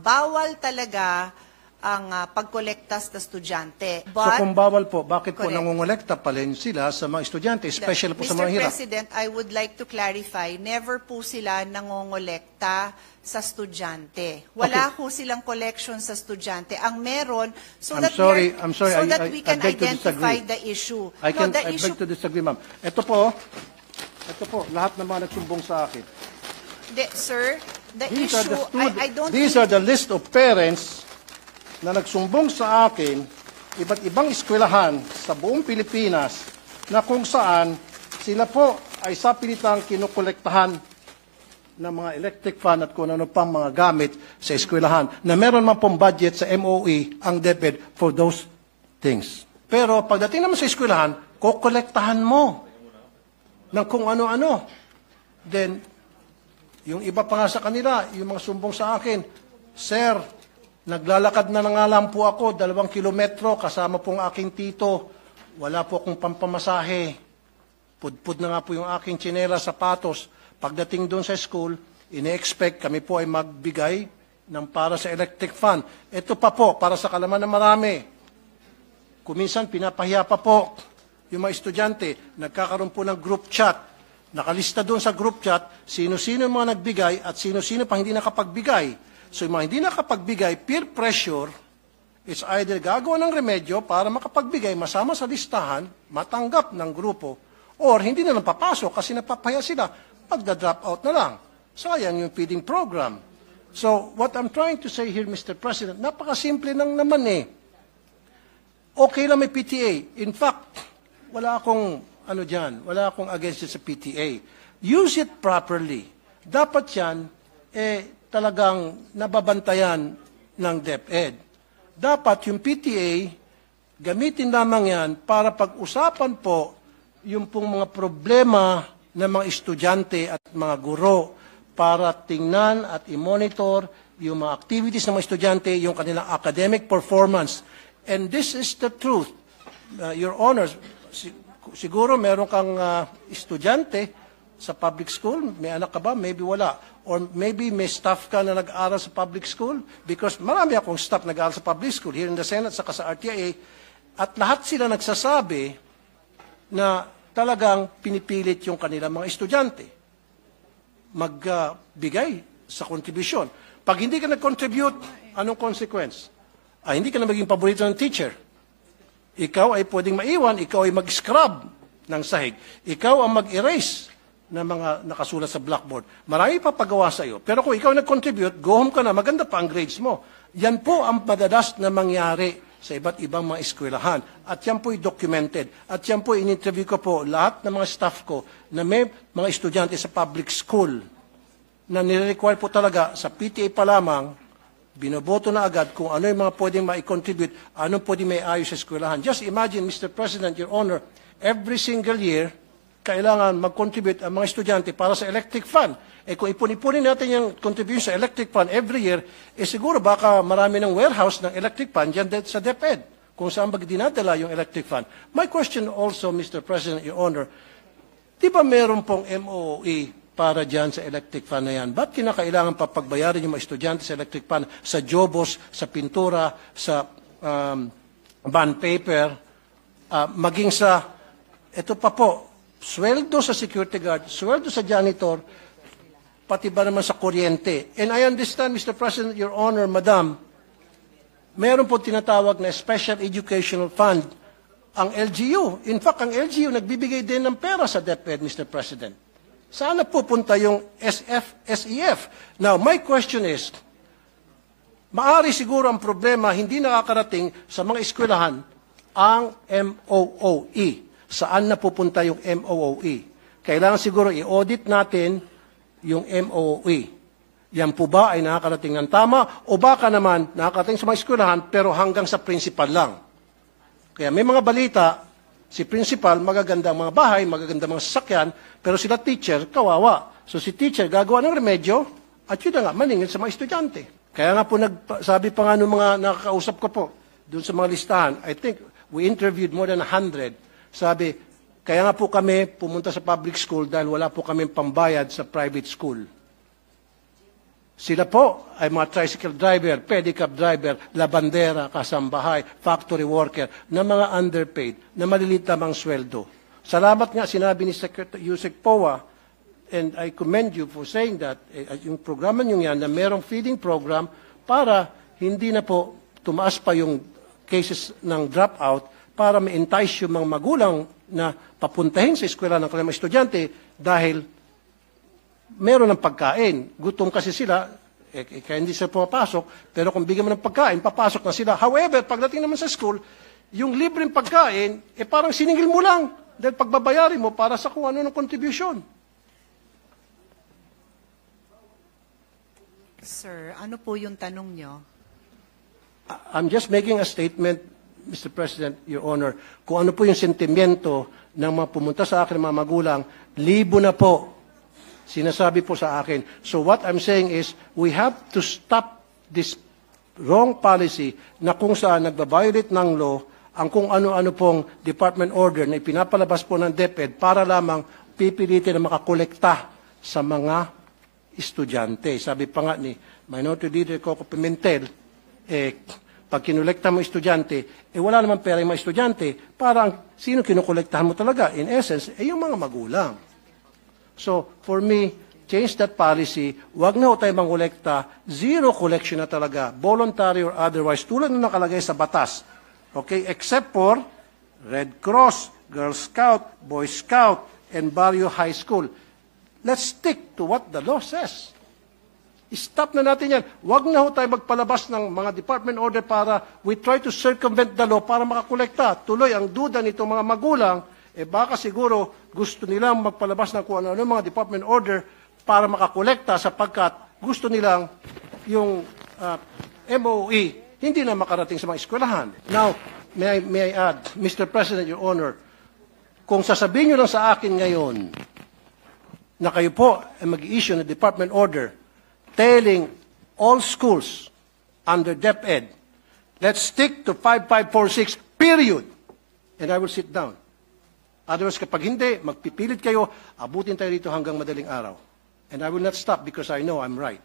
bawal talaga ang pagkolekta sa estudyante. So kung bawal po, bakit po nangongolekta pa rin sila sa mga estudyante, especially po sa mga hirap? Mr. President, I would like to clarify, never po sila nangongolekta sa estudyante. Wala po silang collection sa estudyante. Ang meron, so that we can identify the issue. I beg to disagree, ma'am. Ito po, lahat ng mga nagsumbong sa akin. Sir, the issue, I don't These are the list of parents na nagsumbong sa akin, iba't ibang eskwelahan sa buong Pilipinas na kung saan sila po ay sapilitang kinukolektahan ng mga electric fan at kung ano pang mga gamit sa eskwelahan na meron man pong budget sa MOE ang DepEd for those things. Pero pagdating naman sa eskwelahan, kukolektahan mo ng kung ano-ano. Then, yung iba pa nga sa kanila, yung mga sumbong sa akin, Sir, naglalakad na nga lang po ako, 2 kilometro, kasama pong aking tito. Wala po akong pampamasahe. Pudpud na nga po yung aking tsinela, sapatos. Pagdating doon sa school, ine-expect kami po ay magbigay ng para sa electric fan. Ito pa po, para sa kalaman ng marami. Kuminsan, pinapahiya pa po yung mga estudyante. Nagkakaroon po ng group chat. Nakalista doon sa group chat, sino-sino yung mga nagbigay at sino-sino pa hindi nakapagbigay. So yung mga hindi nakapagbigay, peer pressure, it's either gagawa ng remedyo para makapagbigay, masama sa listahan, matanggap ng grupo, or hindi na lang papasok kasi napapaya sila, magda-drop out na lang. Sayang yung feeding program. So what I'm trying to say here, Mr. President, napakasimple lang naman eh. Okay lang may PTA. In fact, wala akong wala akong against it sa PTA. Use it properly. Dapat yan, talagang nababantayan ng DepEd. Dapat yung PTA, gamitin lamang yan para pag-usapan po yung pong mga problema ng mga estudyante at mga guro para tingnan at i-monitor yung mga activities ng mga estudyante, yung kanilang academic performance. And this is the truth. Your Honors, siguro meron kang estudyante sa public school, may anak ka ba? Maybe wala. Or maybe may staff ka na nag-aaral sa public school because marami akong staff nag-aaral sa public school here in the Senate saka sa RTIA at lahat sila nagsasabi na talagang pinipilit yung kanilang mga estudyante magbigay sa kontribusyon. Pag hindi ka nag-contribute, anong consequence? Hindi ka na maging paborito ng teacher. Ikaw ay pwedeng maiwan, ikaw ay mag-scrub ng sahig. Ikaw ang mag-erase na mga nakasulat sa blackboard. Marami pa pagawa sa iyo. Pero kung ikaw nag-contribute, go home ka na, maganda pa ang grades mo. Yan po ang madalas na mangyari sa iba't ibang mga eskwelahan. At yan po'y documented. At yan po, in-interview ko po lahat ng mga staff ko na may mga estudyante sa public school na nire-require po talaga sa PTA pa lamang, binoboto na agad kung ano yung mga pwedeng ma-contribute, anong pwedeng may ayos sa eskwelahan. Just imagine, Mr. President, Your Honor, every single year, kailangan mag-contribute ang mga estudyante para sa electric fund. Kung ipon-ipunin natin yung contribution sa electric fund every year, siguro baka marami ng warehouse ng electric fund dyan sa DepEd, kung saan dinadala yung electric fund. My question also, Mr. President, Your Honor, di ba meron pong MOE para dyan sa electric fund na yan? Ba't kinakailangan pa pagbayarin yung mga estudyante sa electric fund, sa jobos, sa pintura, sa bond paper, maging sa, ito pa po, sweldo sa security guard, sweldo sa janitor, pati ba naman sa kuryente. And I understand, Mr. President, Your Honor, Madam, meron po tinatawag na Special Educational Fund, ang LGU. In fact, ang LGU nagbibigay din ng pera sa DepEd, Mr. President. Sana pupunta yung SEF. Now, my question is, maari siguro ang problema hindi nakakarating sa mga eskwelahan ang MOOE. Saan na pupunta yung MOOE? Kailangan siguro i-audit natin yung MOOE. Yan po ba ay nakakarating ng tama o baka naman nakakarating sa mga eskwelahan pero hanggang sa principal lang? Kaya may mga balita, si principal magagandang mga bahay, magagandang mga sasakyan, pero sila teacher, kawawa. So si teacher gagawa ng remedyo at yun na nga, maningil sa mga estudyante. Kaya nga po sabi pa nga ng mga nakakausap ko po doon sa mga listahan, I think we interviewed more than 100. Sabi, kaya nga po kami pumunta sa public school dahil wala po kami pambayad sa private school. Sila po ay mga tricycle driver, pedicab driver, labandera, kasambahay, factory worker, na mga underpaid, na maliliit lamang sweldo. Salamat nga, sinabi ni Secretary Yusek Poa, and I commend you for saying that, yung programa nyo yan, na merong feeding program para hindi na po tumaas pa yung cases ng dropout para ma-entice yung mga magulang na papuntahin sa eskwela ng kanilang estudyante dahil meron ng pagkain. Gutom kasi sila, kaya hindi sila pumapasok, pero kung bigyan mo ng pagkain, papasok na sila. However, pagdating naman sa school, yung libreng pagkain, parang siningil mo lang dahil pagbabayarin mo para sa kung ano ng contribution. Sir, ano po yung tanong nyo? I'm just making a statement, Mr. President, Your Honor, kung ano po yung sentimiento ng mga pumunta sa akin, mga magulang, libo na po sinasabi po sa akin. So what I'm saying is, we have to stop this wrong policy na kung saan nagbabiolate ng law ang kung ano-ano pong department order na ipinapalabas po ng DepEd para lamang pipilitin na makakolekta sa mga estudyante. Sabi pa nga ni Minority Leader Coco Pimentel, pag kinolekta mo estudyante, wala naman pera yung mga estudyante, parang sino kinukolektahan mo talaga? In essence, yung mga magulang. So, for me, change that policy. Huwag na ho tayo mangolekta. Zero collection na talaga, voluntary or otherwise, tulad na nakalagay sa batas. Okay? Except for Red Cross, Girl Scout, Boy Scout, and Barrio High School. Let's stick to what the law says. Stop na natin yan. Huwag na ho tayo magpalabas ng mga department order para we try to circumvent the law para makakolekta. Tuloy, ang duda nitong mga magulang, baka siguro gusto nilang magpalabas ng kung ano mga department order para makakolekta sapagkat gusto nilang yung MOE hindi na makarating sa mga eskwelahan. Now, may I add, Mr. President, Your Honor, kung sasabihin nyo lang sa akin ngayon na kayo po ay mag-issue ng department order telling all schools under DepEd, let's stick to 5546, period. And I will sit down. Otherwise, kapag hindi, magpipilit kayo, abutin tayo dito hanggang madaling araw. And I will not stop because I know I'm right.